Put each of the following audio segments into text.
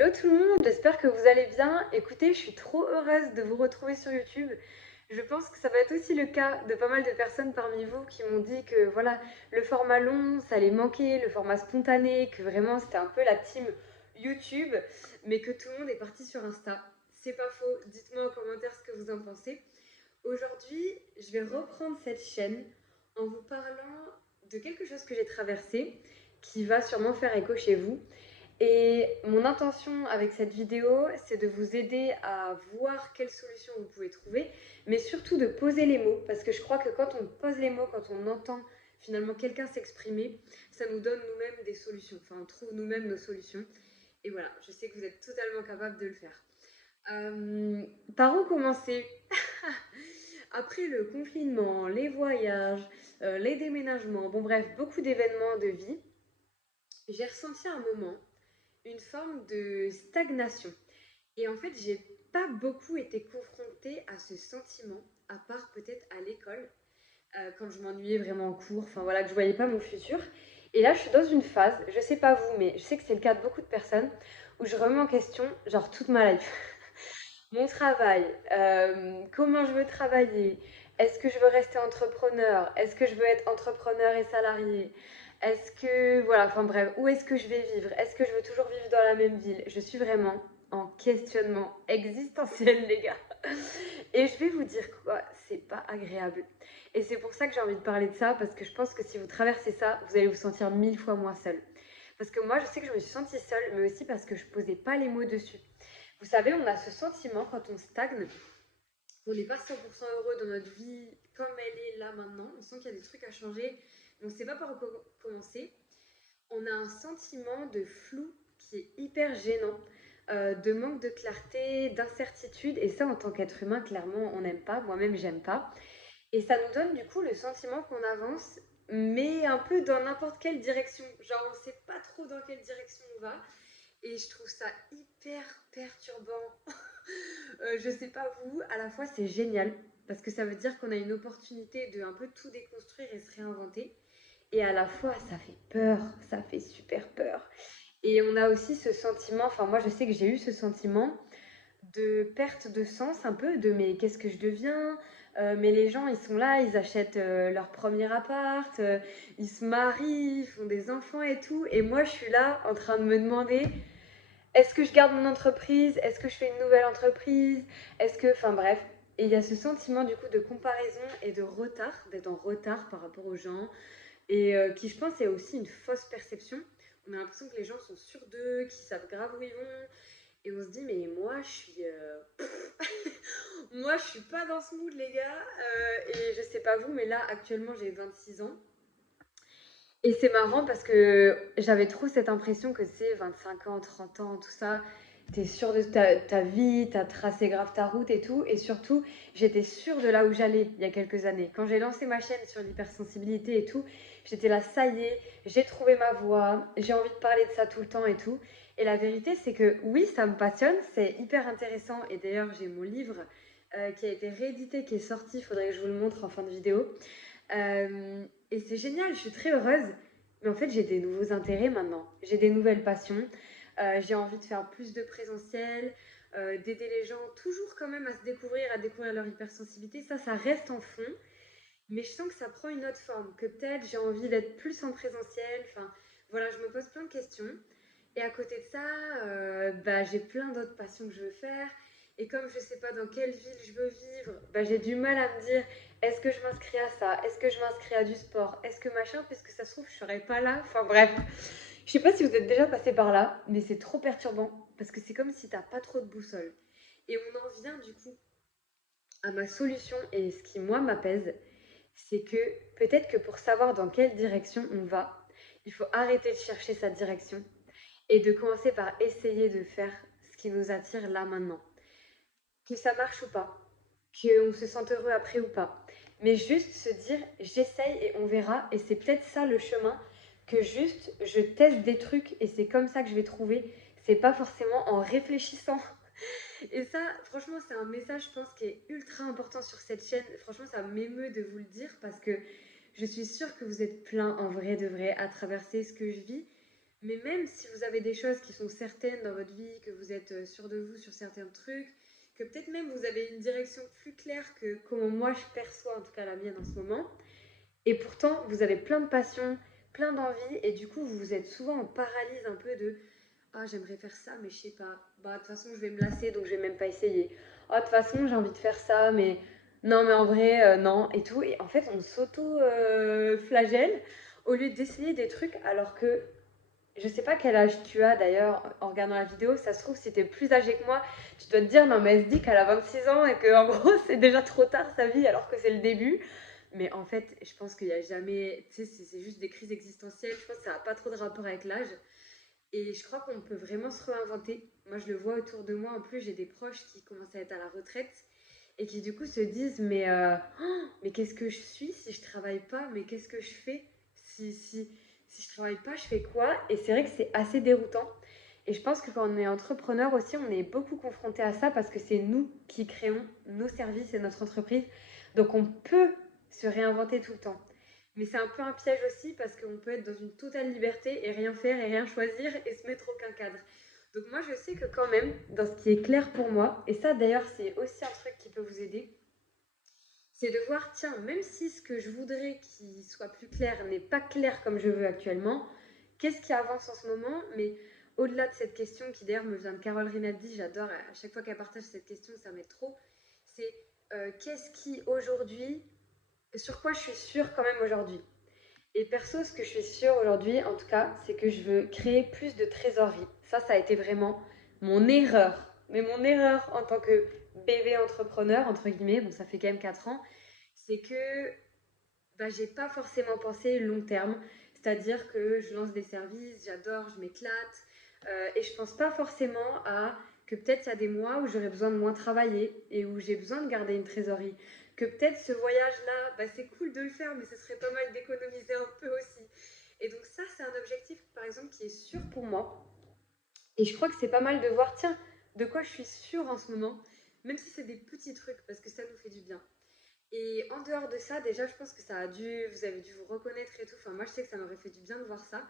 Hello tout le monde, j'espère que vous allez bien. Écoutez, je suis trop heureuse de vous retrouver sur YouTube. Je pense que ça va être aussi le cas de pas mal de personnes parmi vous qui m'ont dit que voilà, le format long, ça allait manquer, le format spontané, que vraiment c'était un peu la team YouTube, mais que tout le monde est parti sur Insta. C'est pas faux, dites-moi en commentaire ce que vous en pensez. Aujourd'hui, je vais reprendre cette chaîne en vous parlant de quelque chose que j'ai traversé, qui va sûrement faire écho chez vous. Et mon intention avec cette vidéo, c'est de vous aider à voir quelles solutions vous pouvez trouver, mais surtout de poser les mots, parce que je crois que quand on pose les mots, quand on entend finalement quelqu'un s'exprimer, ça nous donne nous-mêmes des solutions, enfin on trouve nous-mêmes nos solutions. Et voilà, je sais que vous êtes totalement capable de le faire. Par où commencer? Après le confinement, les voyages, les déménagements, bon bref, beaucoup d'événements de vie, j'ai ressenti un moment une forme de stagnation. Et en fait, j'ai pas beaucoup été confrontée à ce sentiment, à part peut-être à l'école, quand je m'ennuyais vraiment en cours, enfin voilà, que je voyais pas mon futur. Et là, je suis dans une phase, je sais pas vous, mais je sais que c'est le cas de beaucoup de personnes, où je remets en question, genre, toute ma life. Mon travail, comment je veux travailler, est-ce que je veux rester entrepreneur, est-ce que je veux être entrepreneur et salarié, est-ce que, voilà, enfin bref, où est-ce que je vais vivre, est-ce que je veux toujours vivre dans la même ville? Je suis vraiment en questionnement existentiel, les gars. Et je vais vous dire quoi, c'est pas agréable. Et c'est pour ça que j'ai envie de parler de ça, parce que je pense que si vous traversez ça, vous allez vous sentir 1000 fois moins seul. Parce que moi, je sais que je me suis sentie seule, mais aussi parce que je posais pas les mots dessus. Vous savez, on a ce sentiment quand on stagne, qu'on n'est pas 100% heureux dans notre vie comme elle est là maintenant. On sent qu'il y a des trucs à changer, mais on ne sait pas par où commencer. On a un sentiment de flou qui est hyper gênant, de manque de clarté, d'incertitude. Et ça, en tant qu'être humain, clairement, on n'aime pas. Moi-même, j'aime pas. Et ça nous donne du coup le sentiment qu'on avance, mais un peu dans n'importe quelle direction. Genre, on ne sait pas trop dans quelle direction on va. Et je trouve ça hyper perturbant. Je sais pas vous, à la fois c'est génial parce que ça veut dire qu'on a une opportunité de un peu tout déconstruire et se réinventer. Et à la fois ça fait peur, ça fait super peur. Et on a aussi ce sentiment, enfin moi je sais que j'ai eu ce sentiment de perte de sens un peu, de mais qu'est-ce que je deviens. Mais les gens ils sont là, ils achètent leur premier appart, ils se marient, ils font des enfants et tout. Et moi je suis là en train de me demander est-ce que je garde mon entreprise? Est-ce que je fais une nouvelle entreprise? Est-ce que... Enfin bref. Et il y a ce sentiment du coup de comparaison et de retard, d'être en retard par rapport aux gens, et qui je pense est aussi une fausse perception. On a l'impression que les gens sont sûrs d'eux, qu'ils savent grave où ils vont, et on se dit mais moi je suis... moi je suis pas dans ce mood les gars, et je sais pas vous, mais là actuellement j'ai 26 ans, et c'est marrant parce que j'avais trop cette impression que c'est 25 ans, 30 ans, tout ça. T'es sûre de ta vie, t'as tracé grave ta route et tout. Et surtout, j'étais sûre de là où j'allais il y a quelques années. Quand j'ai lancé ma chaîne sur l'hypersensibilité et tout, j'étais là, ça y est, j'ai trouvé ma voie, j'ai envie de parler de ça tout le temps et tout. Et la vérité, c'est que oui, ça me passionne, c'est hyper intéressant. Et d'ailleurs, j'ai mon livre qui a été réédité, qui est sorti, il faudrait que je vous le montre en fin de vidéo. Et c'est génial, je suis très heureuse. Mais en fait, j'ai des nouveaux intérêts maintenant. J'ai des nouvelles passions. J'ai envie de faire plus de présentiel, d'aider les gens toujours quand même à découvrir leur hypersensibilité. Ça reste en fond. Mais je sens que ça prend une autre forme. Que peut-être j'ai envie d'être plus en présentiel. Enfin, voilà, je me pose plein de questions. Et à côté de ça, bah, j'ai plein d'autres passions que je veux faire. Et comme je ne sais pas dans quelle ville je veux vivre, bah, j'ai du mal à me dire est-ce que je m'inscris à ça? Est-ce que je m'inscris à du sport? Est-ce que machin? Puisque ça se trouve, je ne serai pas là. Enfin bref, je sais pas si vous êtes déjà passé par là, mais c'est trop perturbant. Parce que c'est comme si t'as pas trop de boussole. Et on en vient du coup à ma solution et ce qui moi m'apaise, c'est que peut-être que pour savoir dans quelle direction on va, il faut arrêter de chercher sa direction et de commencer par essayer de faire ce qui nous attire là maintenant. Que ça marche ou pas, qu'on se sente heureux après ou pas. Mais juste se dire j'essaye et on verra. Et c'est peut-être ça le chemin, que juste je teste des trucs et c'est comme ça que je vais trouver. C'est pas forcément en réfléchissant. Et ça, franchement, c'est un message, je pense, qui est ultra important sur cette chaîne. Franchement, ça m'émeut de vous le dire parce que je suis sûre que vous êtes plein en vrai de vrai à traverser ce que je vis. Mais même si vous avez des choses qui sont certaines dans votre vie, que vous êtes sûr de vous sur certains trucs, que peut-être même vous avez une direction plus claire que comment moi je perçois, en tout cas la mienne en ce moment, et pourtant vous avez plein de passions, plein d'envies, et du coup vous êtes souvent en paralyse un peu de ah j'aimerais faire ça, mais je sais pas, bah de toute façon je vais me lasser donc je vais même pas essayer. Ah de toute façon j'ai envie de faire ça, mais non, mais en vrai, non, et tout. Et en fait, on s'auto-flagelle au lieu d'essayer des trucs alors que je sais pas quel âge tu as d'ailleurs en regardant la vidéo, ça se trouve si t'es plus âgé que moi, tu dois te dire non mais elle se dit qu'elle a 26 ans et qu'en gros c'est déjà trop tard sa vie alors que c'est le début. Mais en fait, je pense qu'il n'y a jamais, tu sais, c'est juste des crises existentielles, je pense que ça n'a pas trop de rapport avec l'âge. Et je crois qu'on peut vraiment se réinventer. Moi je le vois autour de moi, en plus j'ai des proches qui commencent à être à la retraite et qui du coup se disent mais qu'est-ce que je suis si je travaille pas, mais qu'est-ce que je fais si je travaille pas, je fais quoi? Et c'est vrai que c'est assez déroutant. Et je pense que quand on est entrepreneur aussi, on est beaucoup confronté à ça parce que c'est nous qui créons nos services et notre entreprise. Donc on peut se réinventer tout le temps. Mais c'est un peu un piège aussi parce qu'on peut être dans une totale liberté et rien faire et rien choisir et se mettre aucun cadre. Donc moi je sais que quand même, dans ce qui est clair pour moi, et ça d'ailleurs c'est aussi un truc qui peut vous aider, c'est de voir, tiens, même si ce que je voudrais qu'il soit plus clair n'est pas clair comme je veux actuellement, qu'est-ce qui avance en ce moment? Mais au-delà de cette question qui d'ailleurs me vient de Carole Rinaldi, j'adore, à chaque fois qu'elle partage cette question, ça m'aide trop, c'est qu'est-ce qui aujourd'hui, sur quoi je suis sûre quand même aujourd'hui? Et perso, ce que je suis sûre aujourd'hui, en tout cas, c'est que je veux créer plus de trésorerie. Ça a été vraiment mon erreur. Mais mon erreur en tant que bébé entrepreneur, entre guillemets, bon, ça fait quand même 4 ans, c'est que bah, j'ai pas forcément pensé long terme. C'est-à-dire que je lance des services, j'adore, je m'éclate. Et je pense pas forcément à que peut-être il y a des mois où j'aurais besoin de moins travailler et où j'ai besoin de garder une trésorerie. Que peut-être ce voyage-là, bah, c'est cool de le faire, mais ce serait pas mal d'économiser un peu aussi. Et donc ça, c'est un objectif, par exemple, qui est sûr pour moi. Et je crois que c'est pas mal de voir, tiens, de quoi je suis sûre en ce moment, même si c'est des petits trucs, parce que ça nous fait du bien. Et en dehors de ça, déjà, je pense que vous avez dû vous reconnaître et tout. Enfin, moi, je sais que ça m'aurait fait du bien de voir ça.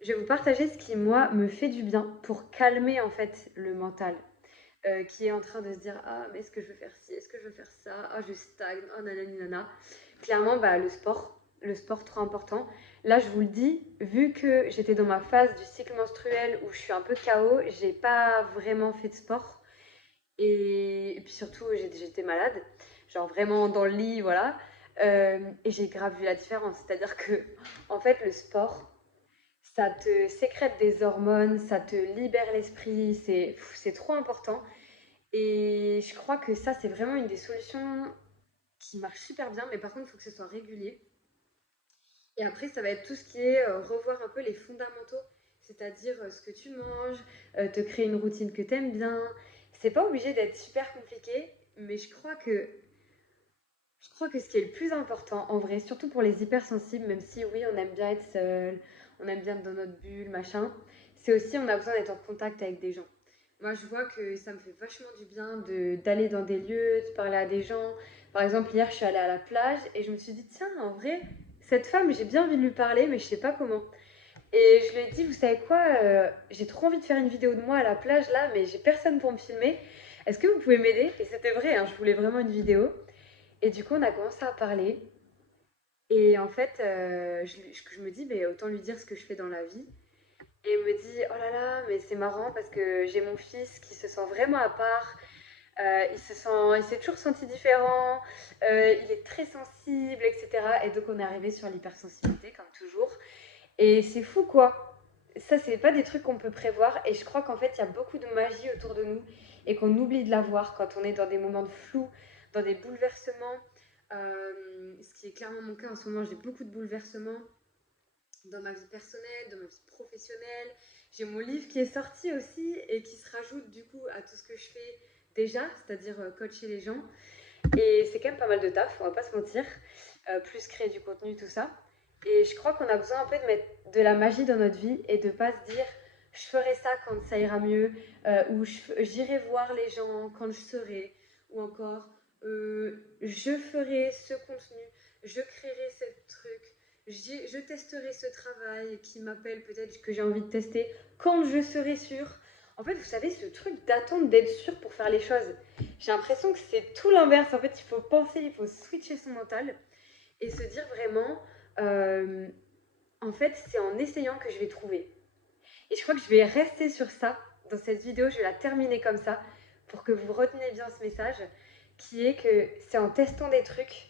Je vais vous partager ce qui, moi, me fait du bien pour calmer, en fait, le mental. Qui est en train de se dire, ah, mais est-ce que je veux faire ci, est-ce que je veux faire ça, ah, je stagne, oh, nanani, nana. Clairement, bah, le sport trop important. Là, je vous le dis, vu que j'étais dans ma phase du cycle menstruel où je suis un peu KO, j'ai pas vraiment fait de sport. Et puis surtout, j'étais malade, genre vraiment dans le lit, voilà. Et j'ai grave vu la différence. C'est-à-dire que, en fait, le sport, ça te sécrète des hormones, ça te libère l'esprit, c'est trop important. Et je crois que ça, c'est vraiment une des solutions qui marche super bien, mais par contre, il faut que ce soit régulier. Et après, ça va être tout ce qui est revoir un peu les fondamentaux, c'est-à-dire ce que tu manges, te créer une routine que tu aimes bien. C'est pas obligé d'être super compliqué, mais je crois que ce qui est le plus important, en vrai, surtout pour les hypersensibles, même si oui, on aime bien être seul, on aime bien être dans notre bulle, machin, c'est aussi on a besoin d'être en contact avec des gens. Moi, je vois que ça me fait vachement du bien d'aller dans des lieux, de parler à des gens. Par exemple, hier, je suis allée à la plage et je me suis dit, tiens, en vrai, cette femme, j'ai bien envie de lui parler, mais je sais pas comment. Et je lui ai dit, vous savez quoi, j'ai trop envie de faire une vidéo de moi à la plage là, mais j'ai personne pour me filmer. Est-ce que vous pouvez m'aider? Et c'était vrai, hein, je voulais vraiment une vidéo. Et du coup, on a commencé à parler. Et en fait, je me dis, mais autant lui dire ce que je fais dans la vie. Et elle me dit, oh là là, mais c'est marrant parce que j'ai mon fils qui se sent vraiment à part. Il s'est toujours senti différent. Il est très sensible, etc. Et donc, on est arrivé sur l'hypersensibilité, comme toujours. Et c'est fou, quoi. Ça, c'est pas des trucs qu'on peut prévoir. Et je crois qu'en fait, il y a beaucoup de magie autour de nous et qu'on oublie de la voir quand on est dans des moments de flou, dans des bouleversements. Ce qui est clairement mon cas en ce moment, j'ai beaucoup de bouleversements dans ma vie personnelle, dans ma vie professionnelle. J'ai mon livre qui est sorti aussi et qui se rajoute du coup à tout ce que je fais déjà, c'est-à-dire coacher les gens. Et c'est quand même pas mal de taf, on va pas se mentir. Plus créer du contenu, tout ça. Et je crois qu'on a besoin un peu de mettre de la magie dans notre vie et de pas se dire je ferai ça quand ça ira mieux, ou j'irai voir les gens quand je serai, ou encore je ferai ce contenu, je créerai ce truc, je testerai ce travail qui m'appelle peut-être que j'ai envie de tester quand je serai sûre. En fait, vous savez, ce truc d'attendre d'être sûr pour faire les choses, j'ai l'impression que c'est tout l'inverse. En fait, il faut penser, il faut switcher son mental et se dire vraiment, euh, en fait, c'est en essayant que je vais trouver. Et je crois que je vais rester sur ça dans cette vidéo, je vais la terminer comme ça pour que vous reteniez bien ce message qui est que c'est en testant des trucs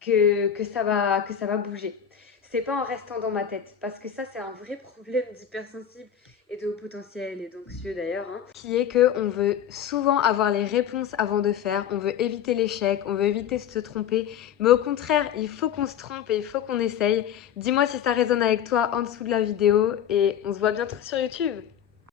que ça va bouger. C'est pas en restant dans ma tête parce que ça c'est un vrai problème d'hypersensible et de haut potentiel et d'anxieux d'ailleurs, hein, qui est que on veut souvent avoir les réponses avant de faire, on veut éviter l'échec, on veut éviter de se tromper, mais au contraire, il faut qu'on se trompe et il faut qu'on essaye. Dis-moi si ça résonne avec toi en dessous de la vidéo et on se voit bientôt sur YouTube.